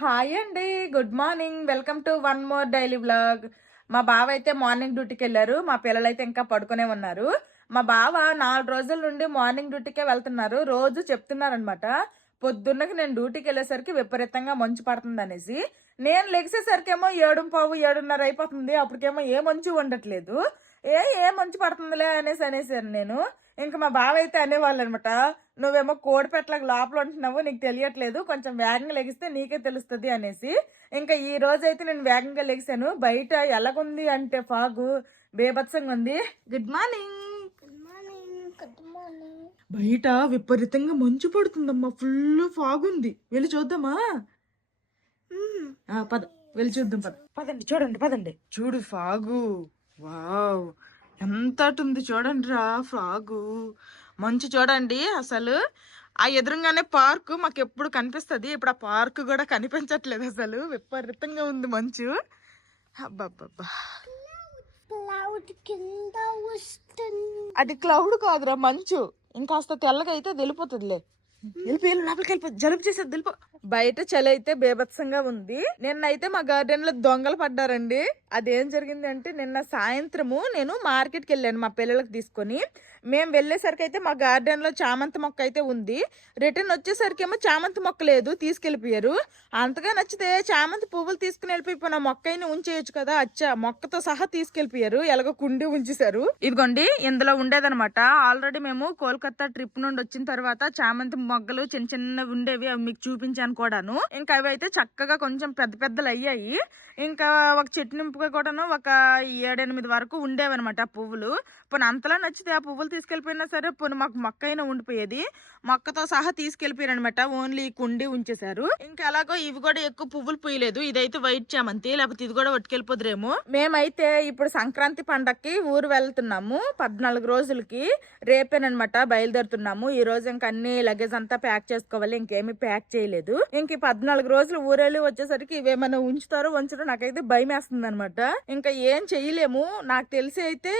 Hi అండి. Good morning. Welcome to one more daily vlog. మా బావ అయితే మార్నింగ్ డ్యూటీకి వెళ్ళారు. మా పిల్లలైతే ఇంకా పడుకునే ఉన్నారు. మా బావ 4 రోజుల నుండి మార్నింగ్ డ్యూటీకే వెళ్తున్నారు. రోజు చెప్తున్నారనమాట. పొద్దున్నకి నేను డ్యూటీకి వెళ్ళేసరికి విపరీతంగా మంచు పడుతుంది అనేసి. నేను లెగిసేసరికేమో 7:15, 7:30 అయిపోతుంది. అప్పటికేమో ఏ మంచు ఉండట్లేదు. ఏ మంచు పడుతుందిలే అనేసాను నేను. ఇంకా మా బావ అయితే అనేవాళ్ళు అనమాట, నువ్వేమో కోడి పెట్టలకు లోపల ఉంటున్నావు, నీకు తెలియట్లేదు, కొంచెం వేగంగా లెగిస్తే నీకే తెలుస్తుంది అనేసి. ఇంకా ఈ రోజు అయితే నేను వేగంగా లెగిసాను. బయట ఎలాగుంది అంటే ఫాగు బేభత్సంగా ఉంది. Good morning. బయట విపరీతంగా మంచు పడుతుందమ్మా. ఫుల్ ఫాగ్ ఉంది. వెళ్ళి చూద్దామా? పద, వెళ్ళి చూద్దాం. పదండి, చూడండి, పదండి. చూడు ఫాగు. వావ్, ఎంతటుంది చూడండి రా ఫాగు. మంచు చూడండి. అసలు ఆ ఎదురుగానే పార్కు మాకు ఎప్పుడు కనిపిస్తుంది. ఇప్పుడు ఆ పార్కు కూడా కనిపించట్లేదు. అసలు విపరీతంగా ఉంది మంచు. అబ్బబ్బబ్బా, అది క్లౌడ్ కాదురా, మంచు. ఇంకాస్త తెల్లగా అయితే వెళ్ళిపోతుందిలే. వెళ్ళిపోయి లోపలికి వెళ్ళిపోయి జలుబు చేసేది వెళ్ళిపో. బయట చలి అయితే బేభత్సంగా ఉంది. నిన్నైతే మా గార్డెన్ లో దొంగలు పడ్డారండి. అదేం జరిగింది అంటే, నిన్న సాయంత్రము నేను మార్కెట్కి వెళ్ళాను మా పిల్లలకు తీసుకొని. మేము వెళ్ళేసరికి అయితే మా గార్డెన్ లో చామంతి మొక్క అయితే ఉంది. రిటర్న్ వచ్చేసరికి ఏమో చామంతి మొక్క లేదు, తీసుకెళ్లిపోయారు. అంతగా నచ్చితే చామంతి పువ్వులు తీసుకుని వెళ్ళిపోయిన మొక్కైనా ఉంచేయచ్చు కదా. అచ్చా, మొక్కతో సహా తీసుకెళ్లిపోయారు. ఎలాగో కుండి ఉంచేశారు. ఇదిగోండి, ఇందులో ఉండేదనమాట. ఆల్రెడీ మేము కోల్కతా ట్రిప్ నుండి వచ్చిన తర్వాత చామంతి మొగ్గలు చిన్న చిన్న ఉండేవి, అవి మీకు చూపించాను కూడాను. ఇంకా అవి అయితే చక్కగా కొంచెం పెద్ద పెద్దలు అయ్యాయి. ఇంకా ఒక చెట్టు నింపుగా కూడాను ఒక 7-8 వరకు ఉండేవన్నమాట ఆ పువ్వులు. పోనీ అంతలా నచ్చితే ఆ పువ్వులు తీసుకెళ్లిపోయినా సరే, పోనీ మాకు మొక్క అయినా ఉండిపోయేది. మొక్కతో సహా తీసుకెళ్లిపోయారు అనమాట. ఓన్లీ కుండి ఉంచేశారు. ఇంకా ఎలాగో ఇవి కూడా ఎక్కువ పువ్వులు పూయలేదు. ఇదైతే వైట్ చామంతి, లేకపోతే ఇది కూడా పట్టుకెళ్ళిపోదురేమో. మేమైతే ఇప్పుడు సంక్రాంతి పండక్కి ఊరు వెళ్తున్నాము. 14 రోజులకి రేపేనమాట బయలుదేరుతున్నాము. ఈ రోజు ఇంకా అన్ని లగేజ్ అంతా ప్యాక్ చేసుకోవాలి. ఇంకేమి ప్యాక్ చేయలేదు. ఇంక 14 రోజులు ఊరెళ్ళి వచ్చేసరికి ఇవేమైనా ఉంచుతారో ఉంచడం నాకైతే భయం వేస్తుంది అనమాట. ఇంకా ఏం చెయ్యలేము. నాకు తెలిసి అయితే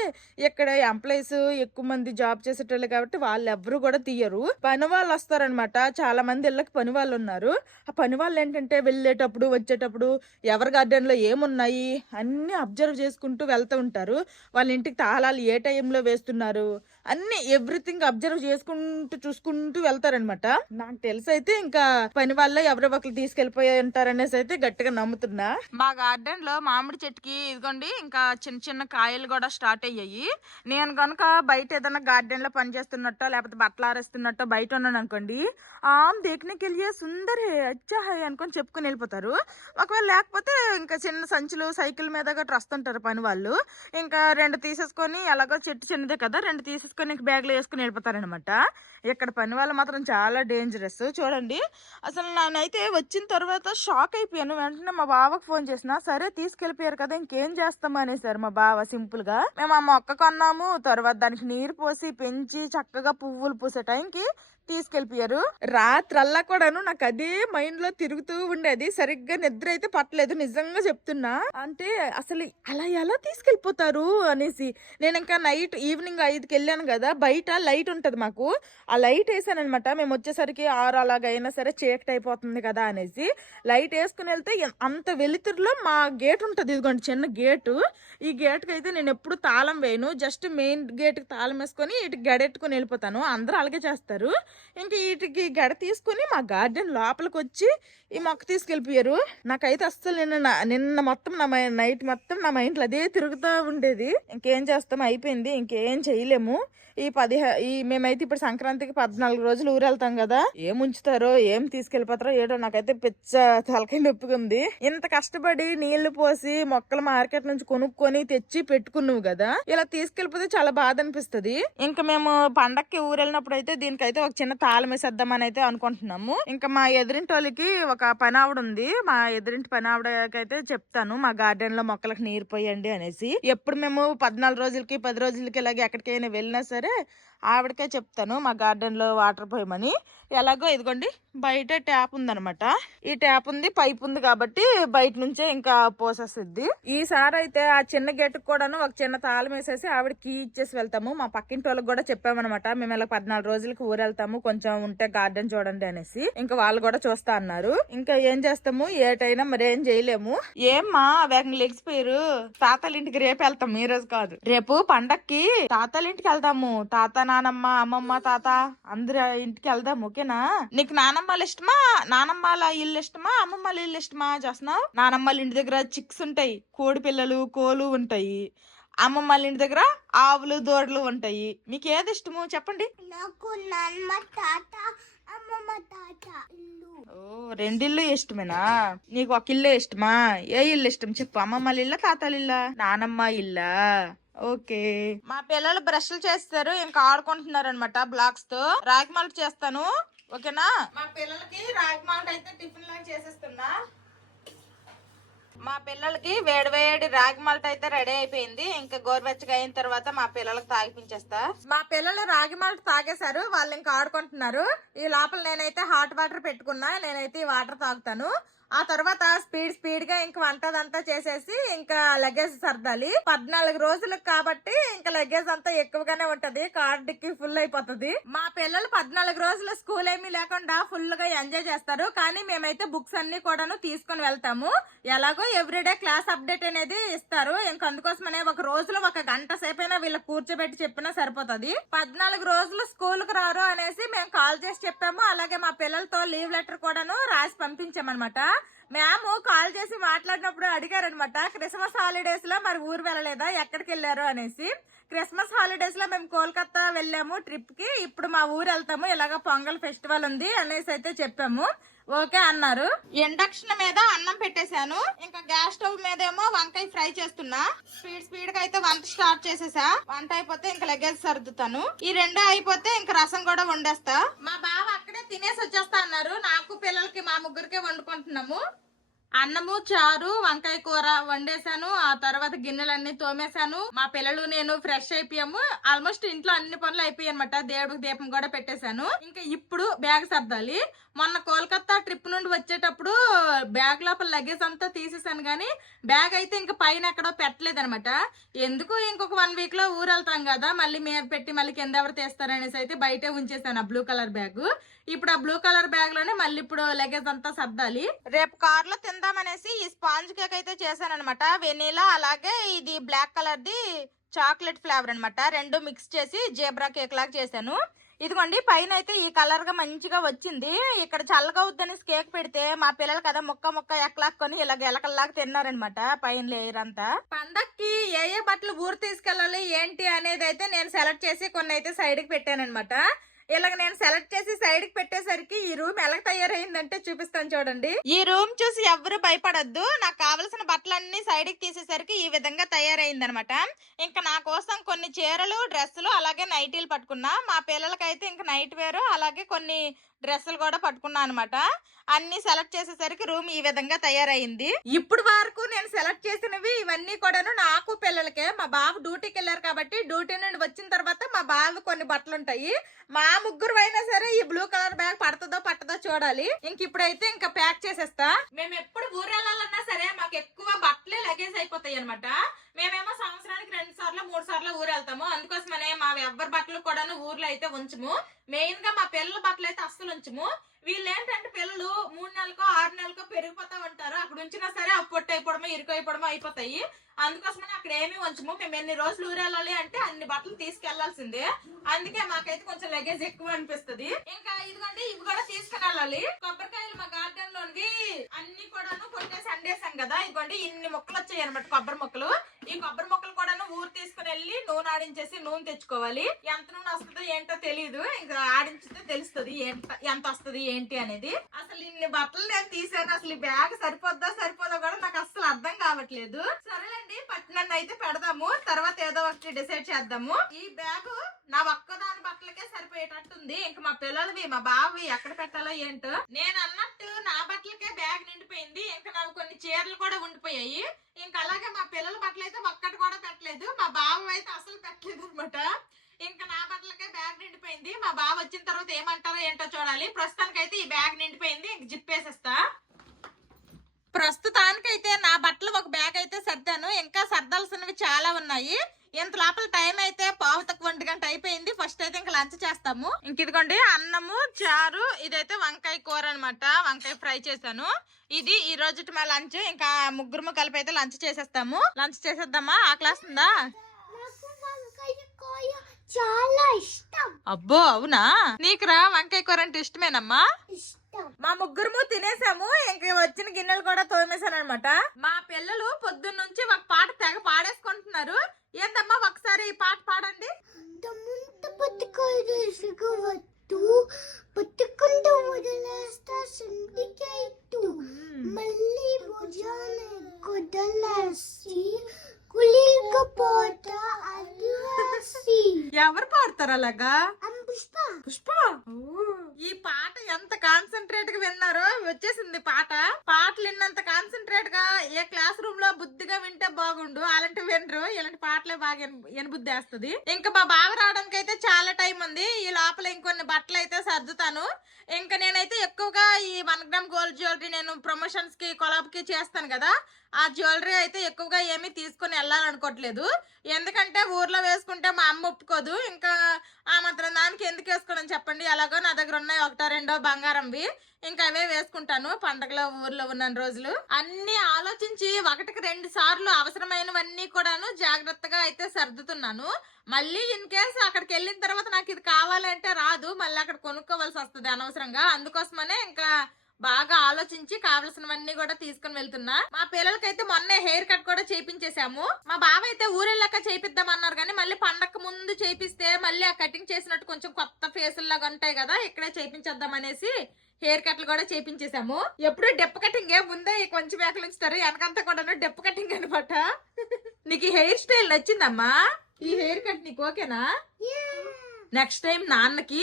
ఇక్కడ ఎంప్లాయీస్ ఎక్కువ మంది జాబ్ చేసేటోళ్ళు కాబట్టి వాళ్ళు ఎవరు కూడా తీయరు. పని వాళ్ళు వస్తారనమాట. చాలా మంది ఇళ్ళకి పని వాళ్ళు ఉన్నారు. ఆ పని వాళ్ళు ఏంటంటే వెళ్ళేటప్పుడు వచ్చేటప్పుడు ఎవరి గార్డెన్ లో ఏమున్నాయి అన్ని అబ్జర్వ్ చేసుకుంటూ వెళ్తూ ఉంటారు. వాళ్ళ ఇంటికి తాళాలు ఏ టైంలో వేస్తున్నారు అన్ని ఎవ్రీథింగ్ అబ్జర్వ్ చేసుకుంటూ చూసుకుంటూ వెళ్తారనమాట. నాకు తెలిసి అయితే ఇంకా పని వాళ్ళు ఎవరో ఒకరు తీసుకెళ్లిపోయి ఉంటారనేసి అయితే గట్టిగా నమ్ముతున్నా. మా గార్డెన్ లో మామిడి చెట్టుకి ఇదిగోండి ఇంకా చిన్న చిన్న కాయలు కూడా స్టార్ట్ అయ్యాయి. నేను కనుక బయట ఏదైనా గార్డెన్ లో పని చేస్తున్నట్టో లేకపోతే బట్టలు ఆరేస్తున్నట్టో బయట ఉన్నాను అనుకోండి, దేఖనేకి వెళ్ళి సుందర్ హే అచ్చా హే అనుకొని చెప్పుకొని వెళ్ళిపోతారు. ఒకవేళ లేకపోతే ఇంకా చిన్న సంచులు సైకిల్ మీద గట్రా వస్తుంటారు పని వాళ్ళు. ఇంకా 2 తీసేసుకొని, ఎలాగో చెట్టు చిన్నదే కదా, 2 తీసేసుకొని ఇంక బ్యాగ్ లో వేసుకుని వెళ్ళిపోతారనమాట. ఇక్కడ పని వాళ్ళు మాత్రం చాలా డేంజరస్. చూడండి, అసలు నేనైతే వచ్చిన తర్వాత షాక్ అయిపోయాను. వెంటనే మా బావకు ఫోన్ చేసిన, సరే తీసుకెళ్లిపోయారు కదా ఇంకేం చేస్తాం అనేసారు మా బావ సింపుల్ గా. మేము ఆ మొక్క కొన్నాము, తర్వాత దానికి నీరు పోసి పెంచి చక్కగా పువ్వులు పూసే టైంకి తీసుకెళ్లిపోయారు. రాత్రల్లా కూడాను నాకు అదే మైండ్ లో తిరుగుతూ ఉండేది. సరిగ్గా నిద్ర అయితే పట్టలేదు, నిజంగా చెప్తున్నా. అంటే అసలు అలా ఎలా తీసుకెళ్లిపోతారు అనేసి. నేను ఇంకా నైట్ ఈవినింగ్ 5కి వెళ్ళాను కదా, బయట లైట్ ఉంటది మాకు. ఆ లైట్ వేసాను అనమాట. మేము వచ్చేసరికి 6 అలాగైనా సరే చీకటి అయిపోతుంది కదా అనేసి లైట్ వేసుకుని వెళ్తే అంత వెలుతురులో మా గేట్ ఉంటది. ఇదిగోండి చిన్న గేటు. ఈ గేట్కి అయితే నేను ఎప్పుడు తాళం వేయను. జస్ట్ మెయిన్ గేట్కి తాళం వేసుకొని ఇటు గడెట్టుకుని వెళ్ళిపోతాను. అందరూ అలాగే చేస్తారు. ఇంకా వీటికి గడ తీసుకుని మా గార్డెన్ లోపలికి వచ్చి ఈ మొక్క తీసుకెళ్ళిపోయారు. నాకైతే అస్సలు నిన్న మొత్తం నైట్ మొత్తం నా మైండ్లో అదే తిరుగుతూ ఉండేది. ఇంకేం చేస్తాం, అయిపోయింది, ఇంకేం చేయలేము. మేమైతే ఇప్పుడు సంక్రాంతికి 14 రోజులు ఊరు వెళ్తాం కదా, ఏం ఉంచుతారో ఏం తీసుకెళ్లిపోతారో ఏడో నాకైతే పిచ్చ తలకాయ నొప్పిగా ఉంది. ఇంత కష్టపడి నీళ్లు పోసి మొక్కలు మార్కెట్ నుంచి కొనుక్కొని తెచ్చి పెట్టుకున్నావు కదా, ఇలా తీసుకెళ్లిపోతే చాలా బాధ అనిపిస్తుంది. ఇంకా మేము పండక్కి ఊరు వెళ్ళినప్పుడు అయితే దీనికైతే ఒక చిన్న తాళం వేసేద్దామని అయితే అనుకుంటున్నాము. ఇంకా మా ఎదురింటి వాళ్ళకి ఒక పని ఆవిడ ఉంది. మా ఎదురింటి పని ఆవిడకైతే చెప్తాను మా గార్డెన్ లో మొక్కలకు నీరు పోయండి అనేసి. ఎప్పుడు మేము 14 రోజులకి 10 రోజులకి ఇలాగే ఎక్కడికైనా వెళ్ళినా సరే ఆవిడకే చెప్తాను మా గార్డెన్ లో వాటర్ పోయమని. ఎలాగో ఇదిగోండి బయట ట్యాప్ ఉందనమాట. ఈ ట్యాప్ ఉంది, పైప్ ఉంది కాబట్టి బయట నుంచే ఇంకా పోసేస్తుంది. ఈసారి అయితే ఆ చిన్న గేటుకు కూడాను ఒక చిన్న తాళం వేసేసి ఆవిడ కీ ఇచ్చేసి వెళ్తాము. మా పక్కింటి వాళ్ళకి కూడా చెప్పామన్నమాట, మేము ఇలా 14 రోజులకి ఊరు వెళ్తాము చేస్తాము, కొంచెం ఉంటే గార్డెన్ చూడండి అనేసి. ఇంకా వాళ్ళు కూడా చూస్తా అన్నారు. ఇంకా ఏం చేస్తాము, ఏటైనా మరి ఏం చేయలేము. ఏమ్మా వేగంగా లెగిసిపోయారు. తాతల ఇంటికి రేపు వెళ్తాం, ఈ రోజు కాదు. రేపు పండక్కి తాతల ఇంటికి వెళ్తాము. తాత, నానమ్మ, అమ్మమ్మ, తాత అందరి ఇంటికి వెళ్దాం. ఓకేనా? నీకు నానమ్మల ఇష్టమా, నానమ్మల ఇల్లు ఇష్టమా, అమ్మమ్మల ఇల్లు ఇష్టమా? చేస్తున్నావు. నానమ్మల ఇంటి దగ్గర చిక్స్ ఉంటాయి, కోడి పిల్లలు, కోలు ఉంటాయి. అమ్మమ్మ వాళ్ళ ఇంటి దగ్గర ఆవులు, దూడలు ఉంటాయి. మీకు ఏది ఇష్టము చెప్పండి. నాకు నాన్నమ్మ, తాత, అమ్మమ్మ, తాత ఇల్లు. ఓ, రెండిల్లు ఇష్టమేనా? నీకు ఒక ఇల్లే ఇష్టమా? ఏ ఇల్లు ఇష్టం చెప్పు. అమ్మమ్మ ఇల్లా, తాతల ఇల్లా, నానమ్మ ఇల్లా? ఓకే. మా పిల్లలు బ్రష్లు చేస్తారు, ఇంకా ఆడుకుంటున్నారు అనమాట బ్లాక్స్ తో. రాగి మాల్ట్ చేస్తాను, ఓకేనా? మా పిల్లలకి రాగి మాల్ట్ అయితే టిఫిన్ లాగా చేసేస్తున్నా. మా పిల్లలకి వేడి రాగి మాల్ట్ అయితే రెడీ అయిపోయింది. ఇంకా గోరువెచ్చగా అయిన తర్వాత మా పిల్లలకి తాగిపించేస్తా. మా పిల్లలు రాగి మాల్ట్ తాగేశారు, వాళ్ళు ఇంకా ఆడుకుంటున్నారు. ఈ లోపల నేనైతే హాట్ వాటర్ పెట్టుకున్నా, నేనైతే ఈ వాటర్ తాగుతాను. ఆ తర్వాత స్పీడ్ గా ఇంక వంటదంతా చేసేసి ఇంకా లగేజ్ సర్దాలి. 14 రోజులకు కాబట్టి ఇంకా లగేజ్ అంతా ఎక్కువగానే ఉంటది, కార్డుకి ఫుల్ అయిపోతుంది. మా పిల్లలు 14 రోజులు స్కూల్ ఏమీ లేకుండా ఫుల్ గా ఎంజాయ్ చేస్తారు. కానీ మేమైతే బుక్స్ అన్ని కూడాను తీసుకొని వెళ్తాము. ఎలాగో ఎవ్రీడే క్లాస్ అప్డేట్ అనేది ఇస్తారు. ఇంక అందుకోసమనే ఒక రోజులో 1 గంట సేపైనా వీళ్ళకి కూర్చోబెట్టి చెప్పినా సరిపోతుంది. 14 రోజులు స్కూల్ కు రారు అనేసి మేము కాల్ చేసి చెప్పాము. అలాగే మా పిల్లలతో లీవ్ లెటర్ కూడాను రాసి పంపించామన్నమాట. మ్యామ్ కాల్ చేసి మాట్లాడినప్పుడు అడిగారనమాట, క్రిస్మస్ హాలిడేస్ లో మరి ఊరు వెళ్ళలేదా, ఎక్కడికి వెళ్ళారు అనేసి. క్రిస్మస్ హాలిడేస్ లో మేము కోల్కతా వెళ్ళాము ట్రిప్ కి, ఇప్పుడు మా ఊరు వెళ్తాము, ఇలాగ పొంగల్ ఫెస్టివల్ ఉంది అనేసి అయితే చెప్పాము. ఓకే అన్నారు. ఇండక్షన్ మీద అన్నం పెట్టేశాను, ఇంకా గ్యాస్ స్టవ్ మీద ఏమో వంకాయ ఫ్రై చేస్తున్నా. స్పీడ్ గా అయితే వంట స్టార్ట్ చేసేసా. వంట అయిపోతే ఇంకా లగేజ్ సర్దుతాను. ఈ 2 అయిపోతే ఇంకా రసం కూడా వండేస్తా. మా బావ అక్కడే తినేసి వచ్చేస్తా అన్నారు. నాకు పిల్లలకి మా ముగ్గురికే వండుకుంటున్నాము. అన్నము, చారు, వంకాయ కూర వండేసాను. ఆ తర్వాత గిన్నెలన్నీ తోమేశాను. మా పిల్లలు నేను ఫ్రెష్ అయిపోయాము. ఆల్మోస్ట్ ఇంట్లో అన్ని పనులు అయిపోయాయి అనమాట. దేవుడికి దీపం కూడా పెట్టేశాను. ఇంకా ఇప్పుడు బ్యాగ్ సర్దాలి. మొన్న కోల్కతా ట్రిప్ నుండి వచ్చేటప్పుడు బ్యాగ్ లోపల లగేజ్ అంతా తీసేసాను, కానీ బ్యాగ్ అయితే ఇంకా పైన ఎక్కడో పెట్టలేదు అనమాట. ఎందుకు ఇంకొక 1 వీక్ లో ఊరు వెళ్తాం కదా, మళ్ళీ మీద పెట్టి మళ్ళీ కింద ఎవరు తీస్తారనేసి అయితే బయటే ఉంచేసాను ఆ బ్లూ కలర్ బ్యాగ్. ఇప్పుడు ఆ బ్లూ కలర్ బ్యాగ్ లోనే మళ్ళీ ఇప్పుడు లగేజ్ అంతా సర్దాలి. రేపు కార్ లో తిందామనేసి ఈ స్పాంజ్ కేక్ అయితే చేశాను అనమాట. వెనీలా అలాగే ఇది బ్లాక్ కలర్ ది చాక్లెట్ ఫ్లేవర్ అనమాట. 2 మిక్స్ చేసి జేబ్రా కేక్ లాగా చేశాను. ఇదిగోండి, పైన అయితే ఈ కలర్ గా మంచిగా వచ్చింది. ఇక్కడ చల్లగా అవుద్దని కేక్ పెడితే మా పిల్లలు కదా ముక్క ఎక్కలాక్కొని ఇలాగ ఎలకల్లాగా తిన్నారనమాట పైన లేయర్ అంతా. పండక్కి ఏ బట్టలు ఊరు తీసుకెళ్ళాలి ఏంటి అనేది అయితే నేను సెలెక్ట్ చేసి కొన్ని అయితే సైడ్ కి పెట్టాను అనమాట. ఇలాగ నేను సెలెక్ట్ చేసి సైడ్ కి పెట్టేసరికి ఈ రూమ్ ఎలా తయారైందంటే చూపిస్తాను చూడండి. ఈ రూమ్ చూసి ఎవరు భయపడద్దు. నాకు కావలసిన బట్టలన్నీ సైడ్ కి తీసేసరికి ఈ విధంగా తయారైంది అనమాట. ఇంకా నా కోసం కొన్ని చీరలు, డ్రెస్సులు అలాగే నైటీలు పట్టుకున్నా. మా పిల్లలకైతే ఇంకా నైట్ వేర్ అలాగే కొన్ని డ్రెస్సులు కూడా పట్టుకున్నా అనమాట. అన్ని సెలెక్ట్ చేసేసరికి రూమ్ ఈ విధంగా తయారైంది. ఇప్పుడు వరకు నేను సెలెక్ట్ చేసినవి ఇవన్నీ కూడాను నాకు పిల్లలకే. మా బాబు డ్యూటీకి వెళ్ళారు కాబట్టి డ్యూటీ నుండి వచ్చిన తర్వాత మా బాబు కొన్ని బట్టలు ఉంటాయి. మా ముగ్గురు అయినా సరే ఈ బ్లూ కలర్ బ్యాగ్ పడుతుందో పట్టదో చూడాలి. ఇంక ఇప్పుడైతే ఇంకా ప్యాక్ చేసేస్తా. మేము ఎప్పుడు ఊరు వెళ్ళాలన్నా సరే మాకు ఎక్కువ బట్టలే లగేజ్ అయిపోతాయి అనమాట. మేమేమో సంవత్సరానికి 2 సార్లు 3 సార్లు ఊరు వెళ్తాము. అందుకోసమనే మా ఎవ్వరి బట్టలు కూడాను ఊర్లో అయితే ఉంచము. మెయిన్ గా మా పిల్లల బట్టలు అయితే అస్సలు ఉంచము. వీళ్ళు ఏంటంటే పిల్లలు 3 నెలలకో 6 నెలలకో పెరిగిపోతా ఉంటారు. అక్కడ ఉంచినా సరే పొట్టు అయిపోవడమో ఇరుకు అయిపోవడమో అయిపోతాయి. అందుకోసమని అక్కడ ఏమీ ఉంచము. మేము ఎన్ని రోజులు ఊరు వెళ్ళాలి అంటే అన్ని బట్టలు తీసుకెళ్లాల్సిందే. అందుకే మాకైతే కొంచెం లగేజ్ ఎక్కువ అనిపిస్తుంది. ఇంకా ఇదిగోండి, ఇవి కూడా తీసుకుని వెళ్ళాలి. కొబ్బరికాయలు మా గార్డెన్ లోనివి అన్ని కూడాను కొట్టేసి అండేసాం కదా. ఇదిగోండి, ఇన్ని మొక్కలు వచ్చాయి అనమాట, కొబ్బరి మొక్కలు. ఈ కొబ్బరి మొక్కలు కూడాను ఊరు తీసుకుని వెళ్ళి నూనె ఆడించేసి నూనె తెచ్చుకోవాలి. ఎంత నూనె వస్తుందో ఏంటో తెలియదు, ఇంకా ఆడించితే తెలుస్తుంది ఎంత వస్తుంది ఏంటి అనేది. అసలు ఇన్ని బట్టలు నేను తీసాను, అసలు ఈ బ్యాగ్ సరిపోద్దా సరిపోదో కూడా నాకు అసలు అర్థం కావట్లేదు. సరేలేండి, పట్టినన్ను అయితే పెడదాము, తర్వాత ఏదో ఒకటి డిసైడ్ చేద్దాము. ఈ బ్యాగ్ నా ఒక్కదాని బట్టలకే సరిపోయేటట్టుంది. ఇంక మా పిల్లలవి మా బావి ఎక్కడ పెట్టాలో ఏంటో. నేను అన్నట్టు నా బట్టలకే బ్యాగ్ నిండిపోయింది. ఇంకా నాకు కొన్ని చీరలు కూడా ఉండిపోయాయి. ఇంకా అలాగే మా పిల్లల బట్టలు అయితే ఒక్కటి కూడా పెట్టలేదు. మా బావ అయితే అసలు పెట్టలేదు అనమాట. ఇంకా నా బట్టలకే బ్యాగ్ నిండిపోయింది. మా బావ వచ్చిన తర్వాత ఏమంటారో ఏంటో చూడాలి. ప్రస్తుతానికైతే ఈ బ్యాగ్ నిండిపోయింది, ఇంక జిప్ వేసేస్తా. ప్రస్తుతానికైతే నా బట్టలు ఒక బ్యాగ్ అయితే సర్దాను. ఇంకా సర్దాల్సినవి చాలా ఉన్నాయి. ఇంత లోపల టైం అయితే 1:15 అయిపోయింది. ఫస్ట్ అయితే ఇంకా లంచ్ చేస్తాము. ఇంక ఇదిగోండి అన్నము, చారు, ఇదైతే వంకాయ కూర అనమాట. వంకాయ ఫ్రై చేశాను. ఇది ఈ రోజు మా లంచ్. ఇంకా ముగ్గురు కలిపి అయితే లంచ్ చేసేస్తాము. లంచ్ చేసేద్దామా? ఆ క్లాస్ ఉందా? నాకు వంకాయ కూర చాలా ఇష్టం. అబ్బో అవునా? నీకురా వంకాయ కూర అంటే ఇష్టమేనమ్మా? ఇష్టం. మా ముగ్గురు తినేసాము. ఇంక వచ్చిన గిన్నెలు కూడా తోమేశాను అనమాట. మా పిల్లలు పొద్దున్న నుంచి ఒక పాట తెగ పాడేసుకుంటున్నారు. ఏందమ్మా ఒకసారి ఈ పాట పాడండి. ముంత పట్టుకోవద్దు, పట్టుకుంటూ వదిలేస్తా సిండికేటు, మళ్ళీ భుజాన కుదలేసి కులికపోతా అదివేసి. ఎవరు పాడతారు అలాగా? పుష్ప. పుష్ప. ఈ పాట ఎంత కాన్సన్ట్రేట్ గా విన్నారో. వచ్చేసింది పాట. పాటలు విన్నంత కాన్సన్ట్రేట్ గా ఏ క్లాస్ రూమ్ లో బుద్ధిగా వింటే బాగుండు. అలాంటి వినరు. ఇలాంటి పాటలే బాగా ఎనబుద్ధి వేస్తుంది. ఇంకా మా బావ రావడానికి అయితే చాలా టైం ఉంది. ఈ లోపల ఇంకొన్ని బట్టలు అయితే సర్దుతాను. ఇంకా నేనైతే ఎక్కువగా ఈ 1 గ్రామ్ గోల్డ్ జ్యువెలరీ నేను ప్రమోషన్స్ కి కొలాబ్ కి చేస్తాను కదా, ఆ జ్యువెలరీ అయితే ఎక్కువగా ఏమీ తీసుకుని వెళ్ళాలనుకోవట్లేదు. ఎందుకంటే ఊర్లో వేసుకుంటే మా అమ్మ ఒప్పుకోదు. ఇంకా ఆ మాత్రం దానికి ఎందుకు వేసుకోవడం చెప్పండి. అలాగో నా దగ్గర ఉన్నాయి 1-2 బంగారంవి. ఇంకా అవే వేసుకుంటాను పండగలో ఊర్లో ఉన్న రోజులు. అన్ని ఆలోచించి 1-2 సార్లు అవసరమైనవన్నీ కూడాను జాగ్రత్తగా అయితే సర్దుతున్నాను. మళ్ళీ ఇన్ కేసు అక్కడికి వెళ్ళిన తర్వాత నాకు ఇది కావాలంటే రాదు, మళ్ళీ అక్కడ కొనుక్కోవాల్సి వస్తుంది అనవసరంగా. అందుకోసమనే ఇంకా బాగా ఆలోచించి కావలసినవన్నీ కూడా తీసుకుని వెళ్తున్నా. మా పిల్లలకైతే మొన్నే హెయిర్ కట్ కూడా చేయించేసాము. మా బావ అయితే ఊరెళ్ళాక చేపిద్దాం అన్నారు కానీ మళ్ళీ పండగ ముందు చేపిస్తే మళ్ళీ ఆ కటింగ్ చేసినట్టు కొంచెం కొత్త ఫేసులు లాగా ఉంటాయి కదా, ఇక్కడే చేపించేద్దాం అనేసి హెయిర్ కట్లు కూడా చేపించేసాము. ఎప్పుడు డెప్ కటింగ్ ముందే కొంచెం మేకలు ఉంచుతారు, వెనకంతా కూడా డెప్ కటింగ్ అనమాట. నీకు ఈ హెయిర్ స్టైల్ నచ్చిందమ్మా? ఈ హెయిర్ కట్ నీకు ఓకేనా? నెక్స్ట్ టైం నాన్నకి,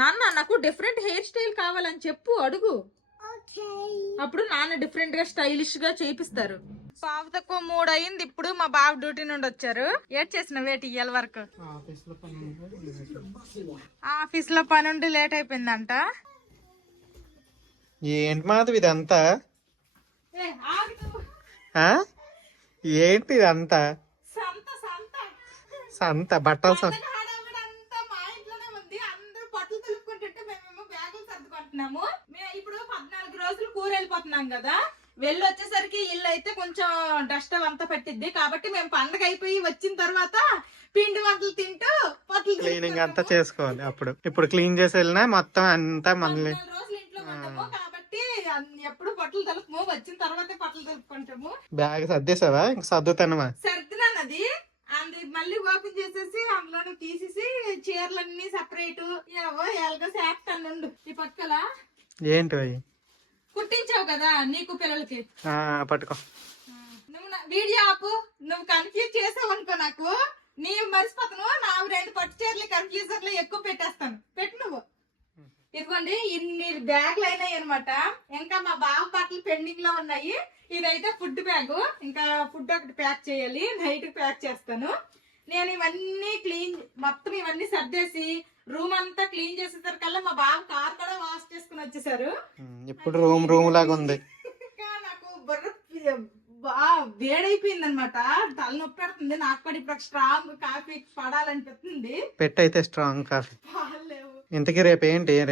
నాన్న నాకు డిఫరెంట్ హెయిర్ స్టైల్ కావాలని చెప్పు, అడుగు. అప్పుడు నాన్న డిఫరెంట్ గా స్టైలిష్ గా చేపిస్తారు. 2:15 అయింది. ఇప్పుడు మా బావ డ్యూటీ నుండి వచ్చారు. ఏడ్ చేసిన వేటి ఇయ్యాల వరకు ఆఫీస్ లో పని ఉండి లేట్ అయిపోయిందంట. ఏంటి మాధవ్ ఇదంతా? ఏంటి ఇదంతా? సంత బట్టల సంత. మా ఇంట్లోనే ఉంది. అందరూ బట్టలు తెలుపుకుంటుంటే మేమేమో బ్యాగులు సర్దుకుంటున్నాము. మేము ఇప్పుడు 14 రోజులు కూర వెళ్ళిపోతున్నాం కదా, వెళ్ళి వచ్చేసరికి ఇల్లు అయితే కొంచెం డస్ట్ అంతా పట్టిద్ది. కాబట్టి మేము పండగ అయిపోయి వచ్చిన తర్వాత పిండి వంటలు తింటూ బట్టలు క్లీనింగ్ అంతా చేసుకోవాలి. అప్పుడు ఇప్పుడు క్లీన్ చేసి వెళ్ళినా మొత్తం అంతా మళ్ళీ 14 రోజులు ఇంట్లో ఉంటాము కాబట్టి ఎప్పుడు బట్టలు తలుపుము, వచ్చిన తర్వాతే బట్టలు తలుపుకుంటాము. బ్యాగ్ సర్దేసావా? ఇంక సర్దుతానమా? సర్దినానది అది మళ్ళీ ఓపెన్ చేసేసి అందులోనే తీసేసి చీరలన్నీ సపరేట్ ఎలాగో శాప్తాను. ఈ పక్కల ఏంటి అవి కుట్టించావు కదా నీకు పిల్లలకి, పట్టుకో. నువ్వు వీడియో ఆపు. నువ్వు కన్ఫ్యూజ్ చేసావు అనుకో, నాకు నీ మర్చిపోతాను. నా 2 పట్టు చీరలు కన్ఫ్యూజర్ లో ఎక్కువ పెట్టేస్తాను. పెట్టు నువ్వు. ఇదిగోండి ఇన్ని బ్యాగ్లు అయినాయి అనమాట. ఇంకా మా బావ బట్టలు పెండింగ్ లో ఉన్నాయి. ఇదైతే ఫుడ్ బ్యాగ్. ఇంకా ఫుడ్ ఒకటి ప్యాక్ చేయాలి, నైట్ ప్యాక్ చేస్తాను. నేను ఇవన్నీ మొత్తం ఇవన్నీ సర్దేసి రూమ్ అంతా క్లీన్ చేసేసరికల్లా మా బావ కార్ కూడా వాష్ చేసుకుని వచ్చేసారు. ఇప్పుడు రూమ్ లాగా ఉంది. నాకు బుర్ర వేడైపోయింది అనమాట, తలనొప్పి పెడుతుంది. నాకు కూడా ఇప్పుడు స్ట్రాంగ్ కాఫీ పడాలనిపిస్తుంది. పెట్టయితే స్ట్రాంగ్ కాఫీ. ఇంతకీ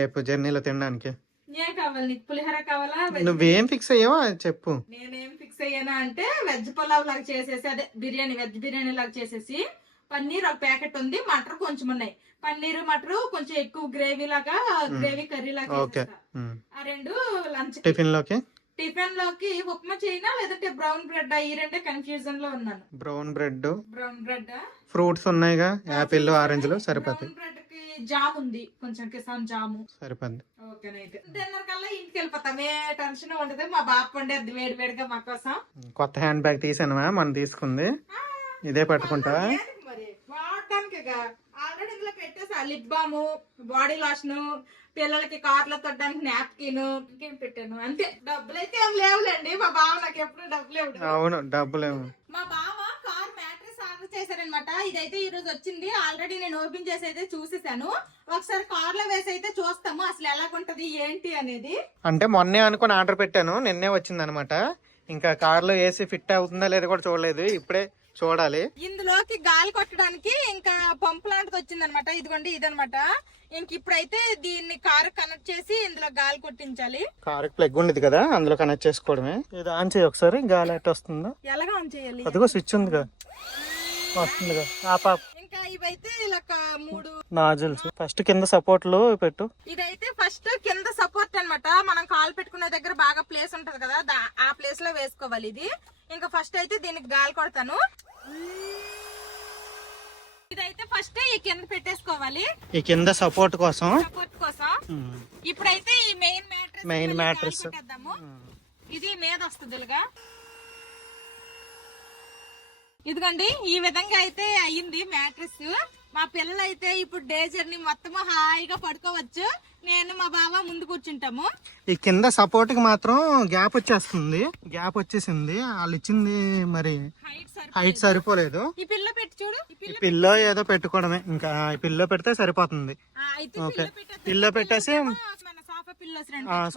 రేపు జర్నీలో తినడానికి ఏం కావాలి నీకు? పులిహోర కావాలా? నువ్వేం ఫిక్స్ అయ్యావో చెప్పు. నేనేం ఫిక్స్ అయ్యానా అంటే వెజ్ పులావ్ లాగా చేసేసి, అదే బిర్యానీ, వెజ్ బిర్యానీ లాగా చేసేసి, పన్నీర్ 1 ప్యాకెట్ ఉంది, మటర్ కొంచెం ఉన్నాయి. పన్నీర్ మటర్ కొంచెం ఎక్కువ గ్రేవీ లాగా, గ్రేవీ కర్రీ లాగా ఆ 2 లంచ్. టిఫిన్ లోకి ఉప్మా చేయనా లేదంటే బ్రౌన్ బ్రెడ్? ఈ 2 కన్ఫ్యూజన్ లో ఉన్నాను. బ్రౌన్ బ్రెడ్ ఫ్రూట్స్ ఉన్నాయిగా, యాపిల్, ఆరెంజ్ సరిపోతాయి. బ్రెడ్ కి జామ్ ఉంది, కొంచెం కిసాన్ జాము సరిపోద్ది. ఓకేనైతే డిన్నర్ కల్లా ఇంటికి వెళ్ళిపోతాం. ఏ టెన్షన్ ఉండదు. మా బాబు వండేది వేడి వేడిగా మా కోసం. కొత్త హ్యాండ్ బ్యాగ్ తీసానువా? మనం తీసుకుంది ఇదే పట్టుకుంటా మరి వాడటానికి. ఆల్రెడీ ఇందులో పెట్టేసా లిప్ బామ్, బాడీ లోషన్, పిల్లలకి కార్లో తొట్టడానికి నాప్కిన్, ఇంకేం పెట్టాను అంతే. డబ్బులు అయితే ఏం లేవులేండి. మా బావ నాకు ఎప్పుడు డబ్బులు లేవు. అవును డబ్బులు. మా బావ కార్ మ్యాట్రెస్ ఆర్డర్ చేశారనమాట. ఇదైతే ఈ రోజు వచ్చింది. ఆల్రెడీ నేను ఓపెన్ చేసి అయితే చూసేసాను. ఒకసారి కార్ లో వేసి అయితే చూస్తాము అసలు ఎలాగుంటది ఏంటి అనేది. అంటే మొన్నే అనుకుని ఆర్డర్ పెట్టాను, నిన్నే వచ్చింది అనమాట. ఇంకా కార్ లో ఏసీ ఫిట్ అవుతుందా లేదా కూడా చూడలేదు. ఇప్పుడే చూడాలి. ఇందులోకి గాలి కొట్టడానికి ఇంకా పంపు లాంటిది వచ్చింది అనమాట. ఇదిగోండి ఇదనమాట. ఇంక ఇప్పుడైతే దీన్ని కారు కనెక్ట్ చేసి ఇందులో గాలి కొట్టించాలి. కారు ప్లగ్ ఉండేది కదా, అందులో కనెక్ట్ చేసుకోవడమే. ఇది ఆన్ చేయి ఒకసారి, గాలి ఎట్ వస్తుందో. ఎలాగా ఆన్ చేయాలి? అదిగో స్విచ్ ఉందిగా, వస్తుందిగా. ఇంకా ఇవైతే ఇలా 3 నాజుల్స్. ఫస్ట్ కింద సపోర్ట్ లో పెట్టు. ఇదైతే ఫస్ట్ కింద సపోర్ట్ అన్నమాట. మనం కాలు పెట్టుకునే దగ్గర బాగా ప్లేస్ ఉంటది కదా, ఆ ప్లేస్ లో వేసుకోవాలి ఇది. ఇంకా ఫస్ట్ అయితే దీనికి గాలి కొడతాను. ఇదైతే ఫస్ట్ ఈ కింద పెట్టేసుకోవాలి, ఈ కింద సపోర్ట్ కోసం. ఇప్పుడైతే ఈ మెయిన్ మ్యాట్రెస్ పెట్టేద్దాము. ఇది మీద వస్తుంది ఇలాగా. ఇదిగోండి ఈ విధంగా అయితే అయ్యింది మ్యాట్రెస్. మా పిల్లలు అయితే ఇప్పుడు డే జర్నీ మొత్తం హాయిగా పడుకోవచ్చు. నేను మా బావ ముందు కూర్చుంటాము. ఈ కింద సపోర్ట్ కి మాత్రం గ్యాప్ వచ్చేస్తుంది, గ్యాప్ వచ్చేసింది. వాళ్ళు ఇచ్చింది మరి హైట్ సరిపోలేదు. ఈ పిల్ల పెట్టి చూడు. ఈ పిల్లో ఏదో పెట్టుకోవడమే, ఇంకా ఈ పిల్లో పెడితే సరిపోతుంది. ఓకే, పిల్లో పెట్టేసి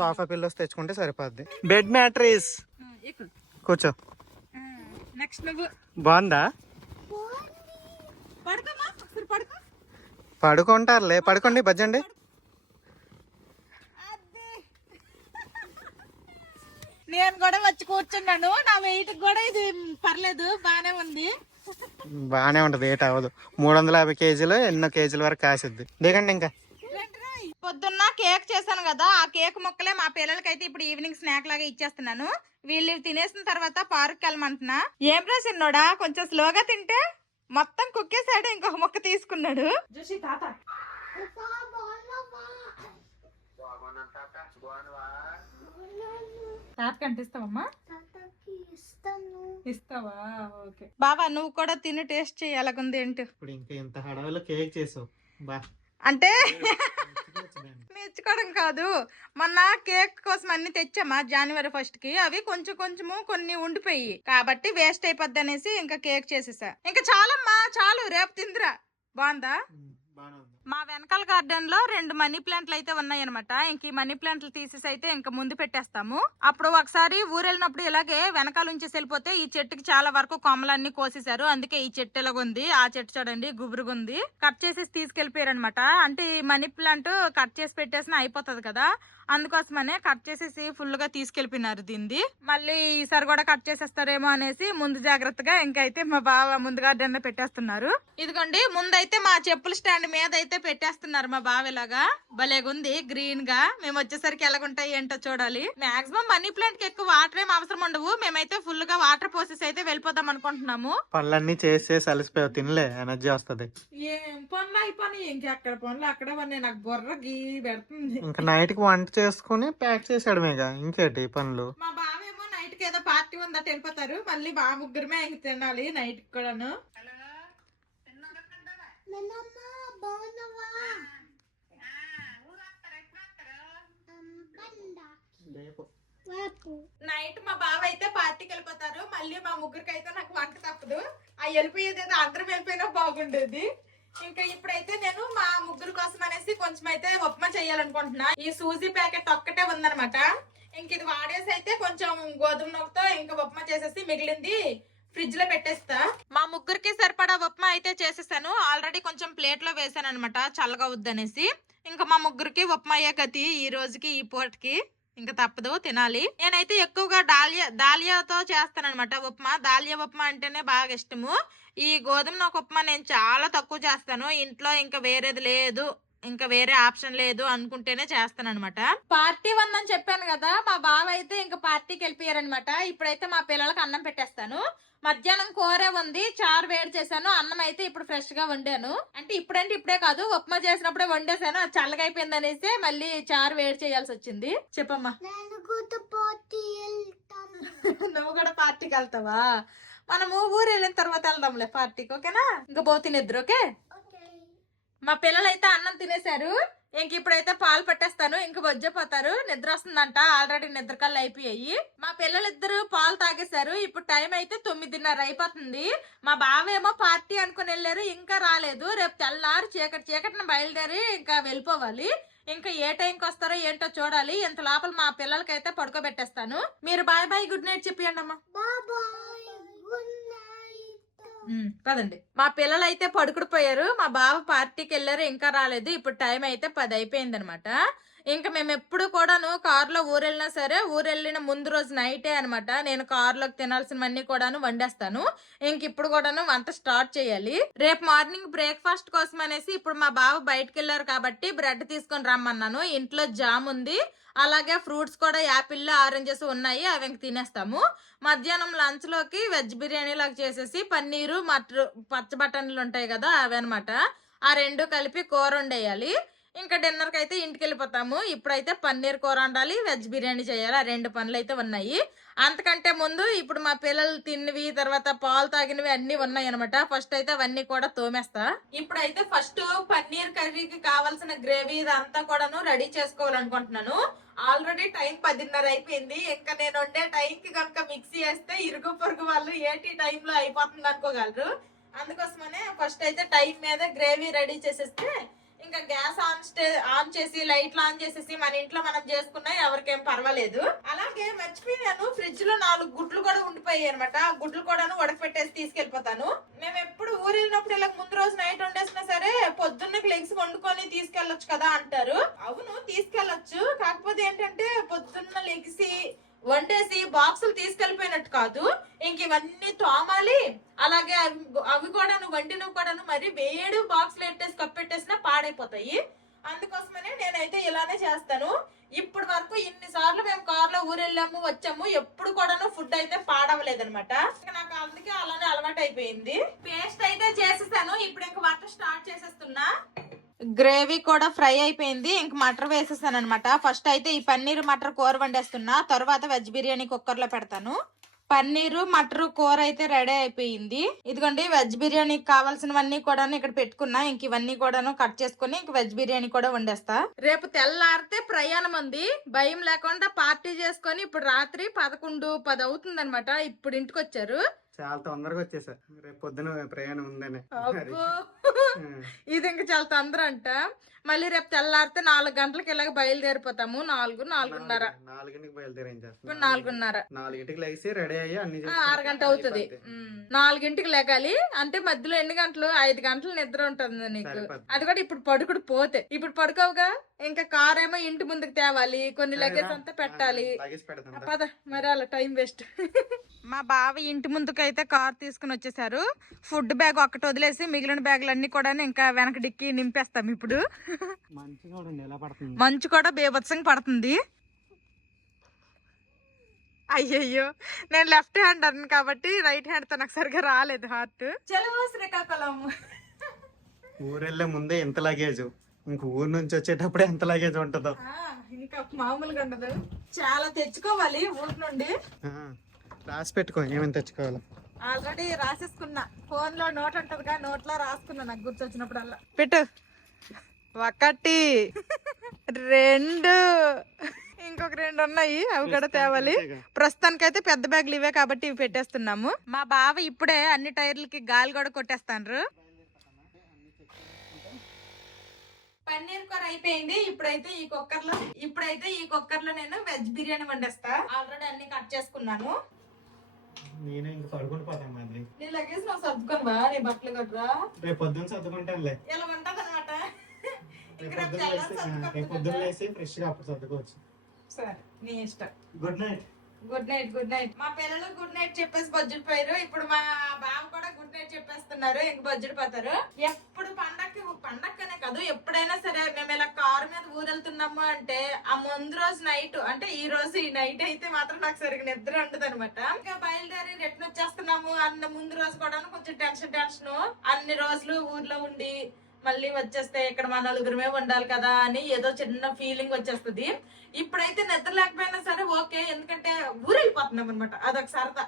సోఫా పిల్లోస్ తెచ్చుకుంటే సరిపోద్ది. బెడ్ మ్యాట్రెస్ కూర్చో. నెక్స్ట్ నువ్వు. బాగుందా? పడుకుంటారులే, పడుకోండి, బజ్జండి. నేను కూడా వచ్చి కూర్చున్నాను. నా వెయిట్ కూడా ఇది పర్లేదు, బానే ఉంది. బానే ఉంటది, ఏట్ అవ్వదు. 350 కేజీలు ఎన్నో కేజీల వరకు కాసిద్ది. దిగండి. ఇంకా పొద్దున్న కేక్ చేశాను కదా, ఆ కేక్ ముక్కలే మా పిల్లలకి అయితే ఇప్పుడు ఈవినింగ్ స్నాక్ లాగా ఇచ్చేస్తున్నాను. వీళ్ళు తినేసిన తర్వాత పార్క్ వెళ్ళమంటున్నా. ఏం రాసిన్నోడా, కొంచెం స్లోగా తింటే మొత్తం కుక్కేసాడు. ఇంకొక ముక్క తీసుకున్నాడు. తాతకంటే ఇస్తావమ్మా? ఇస్తావా? ఓకే బాబా, నువ్వు కూడా తిని టేస్ట్ చేయి ఎలాగుంది ఏంటి. ఇప్పుడు ఇంకా ఇంత హడావిలో కేక్ చేసావు బా. అంటే మెచ్చుకోవడం కాదు, మొన్న కేక్ కోసం అన్ని తెచ్చామా January 1st కి. అవి కొంచెం కొంచెము కొన్ని ఉండిపోయి కాబట్టి వేస్ట్ అయిపోద్ది అనేసి ఇంకా కేక్ చేసేసా. ఇంకా చాలమ్మా, చాలు, రేపు తిందిరా. బాగుందా? మా వెనకాల గార్డెన్ లో 2 మనీ ప్లాంట్లు అయితే ఉన్నాయన్నమాట. ఇంక ఈ మనీ ప్లాంట్లు తీసేసి అయితే ఇంకా ముందు పెట్టేస్తాము. అప్పుడు ఒకసారి ఊరు వెళ్ళినప్పుడు ఇలాగే వెనకాల ఉంచేసి వెళ్ళిపోతే ఈ చెట్టుకి చాలా వరకు కొమ్మలన్నీ కోసేశారు. అందుకే ఈ చెట్టు ఇలాగుంది. ఆ చెట్టు చూడండి గుబురుగుంది. కట్ చేసేసి తీసుకెళ్లిపోయారు అనమాట. అంటే ఈ మనీ ప్లాంట్ కట్ చేసి పెట్టేసిన అయిపోతుంది కదా, అందుకోసమనే కట్ చేసేసి ఫుల్ గా తీసుకెళ్లిపోయినారు. దీన్ని మళ్ళీ ఈసారి కూడా కట్ చేసేస్తారేమో అనేసి ముందు జాగ్రత్తగా ఇంకైతే మా బావ ముందు గార్డెన్ పెట్టేస్తున్నారు. ఇదిగోండి ముందైతే మా చెప్పుల స్టాండ్ మీద అయితే పెట్టేస్తున్నారు మా బావ. ఇలాగా భలేగుంది గ్రీన్ గా. మేము వచ్చేసరికి ఎలాగుంటాయి ఏంటో చూడాలి. మాక్సిమం మనీ ప్లాంట్ కి ఎక్కువ వాటర్ ఏం అవసరం ఉండవు. మేమైతే ఫుల్ గా వాటర్ పోసేసి అయితే వెళ్ళిపోదాం అనుకుంటున్నాము. పనులన్నీ చేసి అలసిపోయావు, తినలే, ఎనర్జీ వస్తుంది. ఏం పనులు అయిపోయి ఇంకెక్కడ పనులు అక్కడే ఉన్నాయి. నాకు బొర్ర గీ పెడుతుంది. ఇంకా నైట్ కి వంట చేసుకుని ప్యాక్ చేసాడమేగా, ఇంకేటి పనులు. మా బావేమో నైట్ కి ఏదో పార్టీ ఉందట వెళ్ళిపోతారు. మళ్ళీ మా ముగ్గురమే ఇంక తినాలి నైట్ కి కూడాను. నైట్ మా బావ అయితే పార్టీకి వెళ్ళిపోతారు. మళ్ళీ మా ముగ్గురికి అయితే నాకు వంట తప్పదు. ఆ వెళ్ళిపోయేది ఏదో అందరం వెళ్ళిపోయినా బాగుండేది. ఇంకా ఇప్పుడైతే నేను మా ముగ్గురు కోసం అనేసి కొంచెం అయితే ఉప్మా చేయాలనుకుంటున్నా. ఈ సూజీ ప్యాకెట్ ఒక్కటే ఉందనమాట. ఇంక ఇది వాడేసి అయితే కొంచెం గోధుమ నూకతో ఇంకా ఉప్మా చేసేసి మిగిలింది ఫ్రిడ్జ్ లో పెట్టేస్తా. మా ముగ్గురికి సరిపడా ఉప్మా అయితే చేసేసాను. ఆల్రెడీ కొంచెం ప్లేట్ లో వేసాను అనమాట, చల్లగా వద్దనేసి. ఇంకా మా ముగ్గురికి ఉప్మాయే గతి ఈ రోజుకి, ఈ పూటకి. ఇంకా తప్పదు, తినాలి. నేనైతే ఎక్కువగా దాలియాతో చేస్తాను అనమాట ఉప్మా. దాలియా ఉప్మా అంటేనే బాగా ఇష్టము. ఈ గోధుమ నూక ఉప్మా నేను చాలా తక్కువ చేస్తాను. ఇంట్లో ఇంకా వేరేది లేదు, ఇంకా వేరే ఆప్షన్ లేదు అనుకుంటేనే చేస్తాను అనమాట. పార్టీ ఉందని చెప్పాను కదా, మా బావ అయితే ఇంకా పార్టీకి వెళ్ళిపోయారనమాట. ఇప్పుడైతే మా పిల్లలకు అన్నం పెట్టేస్తాను. మధ్యాహ్నం కూర ఉంది, చారు వేడి చేశాను. అన్నం అయితే ఇప్పుడు ఫ్రెష్ గా వండాను. అంటే ఇప్పుడే కాదు, ఉప్మా చేసినప్పుడే వండేసాను. అది చల్లగా అయిపోయింది అనేసి మళ్ళీ చారు వేడి చేయాల్సి వచ్చింది. చెప్పమ్మా. నువ్వు కూడా పార్టీకి వెళ్తావా? మనము ఊరు వెళ్ళిన తర్వాత వెళ్దాంలే పార్టీకి, ఓకేనా? ఇంకా పోతే నిద్ర. ఓకే, మా పిల్లలు అయితే అన్నం తినేశారు. ఇంక ఇప్పుడైతే పాలు పెట్టేస్తాను. ఇంక వజ్జపోతారు, నిద్ర వస్తుందంట. ఆల్రెడీ నిద్ర కళ్ళు అయిపోయాయి. మా పిల్లలిద్దరు పాలు తాగేశారు. ఇప్పుడు టైం అయితే 9:30 అయిపోతుంది. మా బావేమో పార్టీ అనుకుని వెళ్ళారు, ఇంకా రాలేదు. రేపు తెల్లారు చీకటిని బయలుదేరి ఇంకా వెళ్ళిపోవాలి. ఇంకా ఏ టైంకి వస్తారో ఏంటో చూడాలి. ఇంత లోపల మా పిల్లలకైతే పడుకోబెట్టేస్తాను. మీరు బాయ్ బాయ్ గుడ్ నైట్ చెప్పండి అమ్మా. పదండి. మా పిల్లలు అయితే పడుకుడు పోయారు. మా బావ పార్టీకి వెళ్ళారు, ఇంకా రాలేదు. ఇప్పుడు టైం అయితే 10 అయిపోయింది అనమాట. ఇంకా మేము ఎప్పుడు కూడాను కారులో ఊరెళ్ళినా సరే, ఊరెళ్ళిన ముందు రోజు నైటే అనమాట నేను కారులోకి తినాల్సినవన్నీ కూడాను వండేస్తాను. ఇంక ఇప్పుడు కూడాను వంట స్టార్ట్ చేయాలి. రేపు మార్నింగ్ బ్రేక్ఫాస్ట్ కోసం అనేసి ఇప్పుడు మా బావ బయటకు వెళ్ళారు కాబట్టి బ్రెడ్ తీసుకొని రమ్మన్నాను. ఇంట్లో జామ్ ఉంది, అలాగే ఫ్రూట్స్ కూడా యాపిల్ ఆరెంజెస్ ఉన్నాయి, అవి ఇంక తినేస్తాము. మధ్యాహ్నం లంచ్ లోకి వెజ్ బిర్యానీ లాగా చేసేసి పన్నీరు మటర్ పచ్చ బఠానీలు ఉంటాయి కదా, అవి అనమాట. ఆ రెండు కలిపి కూర వండేయాలి. ఇంకా డిన్నర్ కి అయితే ఇంటికి వెళ్ళిపోతాము. ఇప్పుడైతే పన్నీర్ కూర వండాలి, వెజ్ బిర్యానీ చేయాలి. ఆ 2 పనులు అయితే ఉన్నాయి. అంతకంటే ముందు ఇప్పుడు మా పిల్లలు తిన్నవి, తర్వాత పాలు తాగినవి అన్ని ఉన్నాయి అనమాట. ఫస్ట్ అయితే అవన్నీ కూడా తోమేస్తా. ఇప్పుడైతే ఫస్ట్ పన్నీర్ కర్రీకి కావాల్సిన గ్రేవీ ఇదంతా కూడాను రెడీ చేసుకోవాలనుకుంటున్నాను. ఆల్రెడీ టైం 10:30 అయిపోయింది. ఇంకా నేను వండే టైంకి కనుక మిక్సీ వేస్తే ఇరుగు పొరుగు వాళ్ళు ఏటి టైంలో అయిపోతుంది అనుకోగలరు. అందుకోసమనే ఫస్ట్ అయితే టైం మీద గ్రేవీ రెడీ చేసేస్తే ఇంకా గ్యాస్ ఆన్ చేసి లైట్లు ఆన్ చేసేసి మన ఇంట్లో మనం చేసుకున్నా ఎవరికేం పర్వాలేదు. అలాగే మర్చిపోయాను, ఫ్రిడ్జ్ లో 4 గుడ్లు కూడా ఉండిపోయాయి అనమాట. ఆ గుడ్లు కూడా ఉడకపెట్టేసి తీసుకెళ్లిపోతాను. మేము ఎప్పుడు ఊరు వెళ్ళినప్పుడు ఇలా ముందు రోజు నైట్ వండేసినా సరే పొద్దున్నకి లెగ్స్ వండుకొని తీసుకెళ్లొచ్చు కదా అంటారు. అవును, తీసుకెళ్లొచ్చు. కాకపోతే ఏంటంటే పొద్దున్న లెగ్సి వండేసి బాక్సులు తీసుకెళ్లిపోయినట్టు కాదు, ఇంక ఇవన్నీ తోమాలి. అలాగే అవి కూడాను వండినవి కూడాను మరి వేడి బాక్స్ లో పెట్టేసి కప్పెట్టేసినా పాడైపోతాయి. అందుకోసమనే నేనైతే ఇలానే చేస్తాను. ఇప్పుడు వరకు ఇన్నిసార్లు మేము కార్లో ఊరెళ్ళాము వచ్చాము, ఎప్పుడు కూడాను ఫుడ్ అయితే పాడవలేదనమాట. నాకు అందుకే అలానే అలవాటు అయిపోయింది. పేస్ట్ అయితే చేసేసాను. ఇప్పుడు ఇంక వంట స్టార్ట్ చేసేస్తున్నా. గ్రేవీ కూడా ఫ్రై అయిపోయింది. ఇంక మటర్ వేసేసాను అనమాట. ఫస్ట్ అయితే ఈ పన్నీర్ మటర్ కూర వండేస్తున్నా, తర్వాత వెజ్ బిర్యానీ కుక్కర్ లో పెడతాను. పన్నీరు మటర్ కూర అయితే రెడీ అయిపోయింది. ఇదిగోండి వెజ్ బిర్యానీకి కావాల్సినవన్నీ కూడా ఇక్కడ పెట్టుకున్నా. ఇంక ఇవన్నీ కూడాను కట్ చేసుకుని ఇంక వెజ్ బిర్యానీ కూడా వండేస్తా. రేపు తెల్లారితే ప్రయాణం ఉంది. భయం లేకుండా పార్టీ చేసుకొని ఇప్పుడు రాత్రి 11:10 అవుతుంది అనమాట. ఇప్పుడు ఇంటికి వచ్చారు. చాలా తొందరగా వచ్చేసా, రేపు పొద్దున ప్రయాణం ఉందని. ఇది ఇంకా చాలా తొందర అంట. మళ్ళీ రేపు తెల్లారితే 4 గంటలకి ఇలాగ బయలుదేరిపోతాము. 4:30 4కి బయలుదేరి ఏం చేస్తాం? ఇప్పుడు 4:30 4కి లేచి రెడీ అయ్యి అన్ని 6 గంట అవుతుంది. 4కి లేగాలి అంటే మధ్యలో ఎన్ని గంటలు? 5 గంటలు నిద్ర ఉంటుంది నీకు. అది కూడా ఇప్పుడు పడుకుడు పోతే. ఇప్పుడు పడుకోవుగా, ఇంకా కార్ ఏమో ఇంటి ముందుకు తేవాలి, కొన్ని లగేజ్ అంతా పెట్టాలి. పద మరి, అలా టైం వేస్ట్. మా బావ ఇంటి ముందుకు అయితే కార్ తీసుకుని వచ్చేసారు. ఫుడ్ బ్యాగ్ ఒక్కటి వదిలేసి మిగిలిన బ్యాగులన్నీ కూడా ఇంకా వెనక డిక్కి నింపేస్తాం. ఇప్పుడు మంచు కూడా బేభత్సంగా పడుతుంది. అయ్యయ్యో, నేను లెఫ్ట్ హ్యాండ్ అన్నాను కాబట్టి రైట్ హ్యాండ్ తో నాకు సరిగా రాలేదు హార్ట్. చలో శ్రీకాకుళం. ఊరెళ్ళే ముందే ఎంత లగేజ్, ఇంక ఊరు నుంచి వచ్చేటప్పుడు ఎంత లగేజ్ ఉంటుందో ఇంకా మామూలుగా ఉండదు. చాలా తెచ్చుకోవాలి ఊరు నుండి. రాసి పెట్టుకో ఏమేమి తెచ్చుకోవాలి. ఆల్రెడీ రాసేసుకున్నా. ఫోన్ లో నోట్ ఉంటదిగా, నోట్లో రాసుకున్నా నాకు గుర్తొచ్చినప్పుడల్లా. పెట్టు. 1 2 ఇంకొక 2 ఉన్నాయి, అవి కూడా తేవాలి. ప్రస్తుతానికైతే పెద్ద బ్యాగులు ఇవే కాబట్టి ఇవి పెట్టేస్తున్నాము. మా బావ ఇప్పుడే అన్ని టైర్లకి గాలి కూడా కొట్టేస్తాను. పన్నీర్ కూర అయిపోయింది. ఇప్పుడైతే ఈ కుక్కర్ లో నేను వెజ్ బిర్యానీ వండేస్తా. ఆల్రెడీ అన్ని కట్ చేసుకున్నాను. నేను ఇంక పడుకుని పోతాను. మళ్ళీ నీ లగేజ్ నువ్వు సర్దుకోనివా? నీ బట్టలు కట్టరా? రేపు పొద్దున్న సర్దుకుంటానులే. ఇలా ఉంటది అనమాట. రేపు పొద్దున్న లేసి ఫ్రెష్ గా అప్పుడు సర్దుకోవచ్చు. సరే, నీ ఇష్టం. Good night. Good night. Good night. మా పిల్లలు గుడ్ నైట్ చెప్పేసి బడ్జెట్ పోయారు. ఇప్పుడు మా బావ కూడా గుడ్ నైట్ చెప్పేస్తున్నారు. ఇంక బడ్జెట్ పోతారు. ఎప్పుడు పండక్కనే కాదు, ఎప్పుడైనా సరే మేము ఇలా కారు మీద ఊరెళ్తున్నాము అంటే ఆ ముందు రోజు నైట్, అంటే ఈ రోజు ఈ నైట్ అయితే మాత్రం నాకు సరిగ్గా నిద్ర ఉండదు అనమాట. ఇంకా బయలుదేరి రిటర్న్ వచ్చేస్తున్నాము అన్న ముందు రోజు కూడా కొంచెం టెన్షన్. అన్ని రోజులు ఊర్లో ఉండి మళ్ళీ వచ్చేస్తే ఇక్కడ మన నలుగురమే ఉండాలి కదా అని ఏదో చిన్న ఫీలింగ్ వచ్చేస్తుంది. ఇప్పుడైతే నిద్ర లేకపోయినా సరే ఓకే, ఎందుకంటే ఊరెళ్ళిపోతున్నాం అనమాట. అదొక సరదా.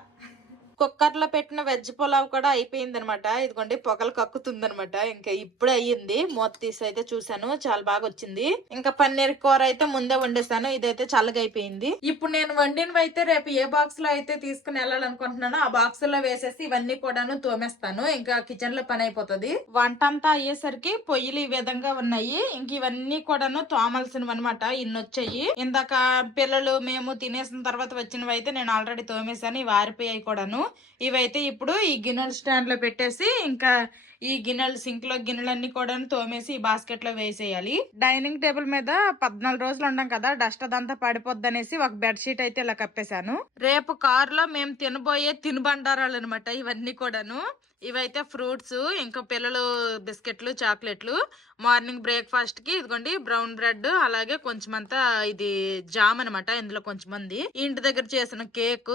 కుక్కర్ లో పెట్టిన వెజ్ పులావ్ కూడా అయిపోయింది అనమాట. ఇదిగోండి పొగలు కక్కుతుంది అనమాట. ఇంకా ఇప్పుడే అయ్యింది. మూత తీసి అయితే చూసాను, చాలా బాగా వచ్చింది. ఇంకా పన్నీర్ కూర అయితే ముందే వండేసాను. ఇదైతే చల్లగా అయిపోయింది. ఇప్పుడు నేను వండినవి అయితే రేపు ఏ బాక్స్ లో అయితే తీసుకుని వెళ్ళాలనుకుంటున్నానో ఆ బాక్స్ లో వేసేసి ఇవన్నీ కూడాను తోమేస్తాను. ఇంకా కిచెన్ లో పని అయిపోతుంది. వంట అంతా అయ్యేసరికి పొయ్యిలు ఈ విధంగా ఉన్నాయి. ఇంక ఇవన్నీ కూడాను తోమాల్సినవి అనమాట. ఇన్ని వచ్చాయి. ఇందాక పిల్లలు మేము తినేసిన తర్వాత వచ్చినవి అయితే నేను ఆల్రెడీ తోమేసాను. ఇవి ఆరిపోయాయి కూడాను. ఇవైతే ఇప్పుడు ఈ గిన్నెల స్టాండ్ లో పెట్టేసి ఇంకా ఈ గిన్నెలు సింక్ లో గిన్నెలన్నీ కూడా తోమేసి ఈ బాస్కెట్ లో వేసేయాలి. డైనింగ్ టేబుల్ మీద 14 రోజులు ఉండం కదా, డస్ట్ అదంతా పడిపోద్ది అనేసి ఒక బెడ్ షీట్ అయితే ఇలా కప్పేశాను. రేపు కారులో మేము తినబోయే తినుబండారాలు అనమాట ఇవన్నీ కూడాను. ఇవైతే ఫ్రూట్స్, ఇంకా పిల్లలు బిస్కెట్లు, చాక్లెట్లు. మార్నింగ్ బ్రేక్ఫాస్ట్ కి ఇదిగోండి బ్రౌన్ బ్రెడ్, అలాగే కొంచెం అంతా ఇది జామ్ అనమాట, ఇందులో కొంచెం మంది ఇంటి దగ్గర చేసిన కేక్,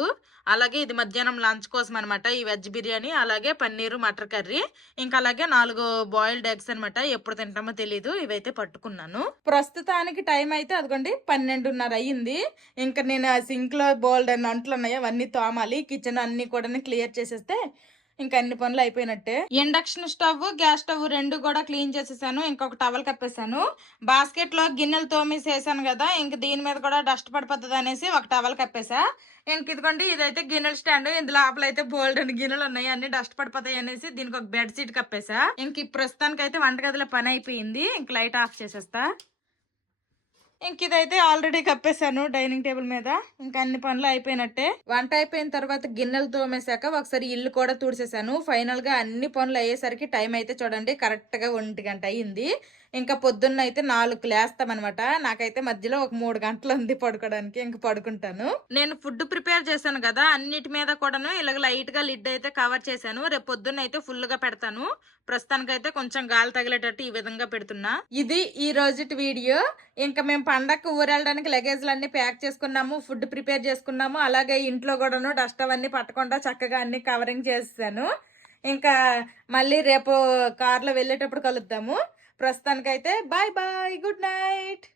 అలాగే ఇది మధ్యాహ్నం లంచ్ కోసం అనమాట ఈ వెజ్ బిర్యానీ, అలాగే పన్నీరు మటర్ కర్రీ, ఇంకా అలాగే 4 బాయిల్డ్ ఎగ్స్ అనమాట. ఎప్పుడు తింటామో తెలీదు. ఇవైతే పట్టుకున్నాను. ప్రస్తుతానికి టైం అయితే అదిగోండి 12:30 అయ్యింది. ఇంకా నేను ఆ సింక్ లో బోల్డ్ అన్ని అంట్లు ఉన్నాయి, అవన్నీ తోమాలి. కిచెన్ అన్ని కూడా క్లియర్ చేసేస్తే ఇంకా అన్ని పనులు అయిపోయినట్టే. ఇండక్షన్ స్టవ్, గ్యాస్ స్టవ్ రెండు కూడా క్లీన్ చేసేసాను. ఇంకొక టవల్ కప్పేసాను. బాస్కెట్ లో గిన్నెలు తోమేసేసాను కదా, ఇంక దీని మీద కూడా డస్ట్ పడిపోతుంది అనేసి ఒక టవల్ కప్పేసా. ఇంక ఇదిగోండి ఇదైతే గిన్నెల స్టాండ్, ఇందులో లోపల అయితే బోల్డ్ అని గిన్నెలు ఉన్నాయి, అన్ని డస్ట్ పడిపోతాయి అనేసి దీనికి ఒక బెడ్ షీట్ కప్పేసా. ఇంక ప్రస్తుతానికి అయితే వంటగదిలో పని అయిపోయింది. ఇంక లైట్ ఆఫ్ చేసేస్తా. ఇంక ఇదైతే ఆల్రెడీ కప్పేశాను డైనింగ్ టేబుల్ మీద. ఇంకా అన్ని పనులు అయిపోయినట్టే. వంట అయిపోయిన తర్వాత గిన్నెలు తోమేశాక ఒకసారి ఇల్లు కూడా తుడిసేసాను. ఫైనల్ గా అన్ని పనులు అయ్యేసరికి టైం అయితే చూడండి కరెక్ట్ గా 1 గంట అయ్యింది. ఇంకా పొద్దున్న అయితే 4కు లేస్తామన్నమాట. నాకైతే మధ్యలో ఒక 3 గంటలు ఉంది పడుకోవడానికి, ఇంక పడుకుంటాను. నేను ఫుడ్ ప్రిపేర్ చేశాను కదా, అన్నిటి మీద కూడాను ఇలాగ లైట్ గా లిడ్ అయితే కవర్ చేశాను. రేపు పొద్దున్న అయితే ఫుల్ గా పెడతాను. ప్రస్తుతానికైతే కొంచెం గాలి తగిలేటట్టు ఈ విధంగా పెడుతున్నా. ఇది ఈ రోజుటి వీడియో. ఇంకా మేము పండగకు ఊరెళ్ళడానికి లగేజ్లు అన్ని ప్యాక్ చేసుకున్నాము, ఫుడ్ ప్రిపేర్ చేసుకున్నాము, అలాగే ఇంట్లో కూడాను డస్ట్ అవన్నీ పట్టకుండా చక్కగా అన్ని కవరింగ్ చేస్తాను. ఇంకా మళ్ళీ రేపు కార్లో వెళ్ళేటప్పుడు కలుద్దాము. ప్రస్తుతానికైతే బాయ్ బాయ్, గుడ్ నైట్.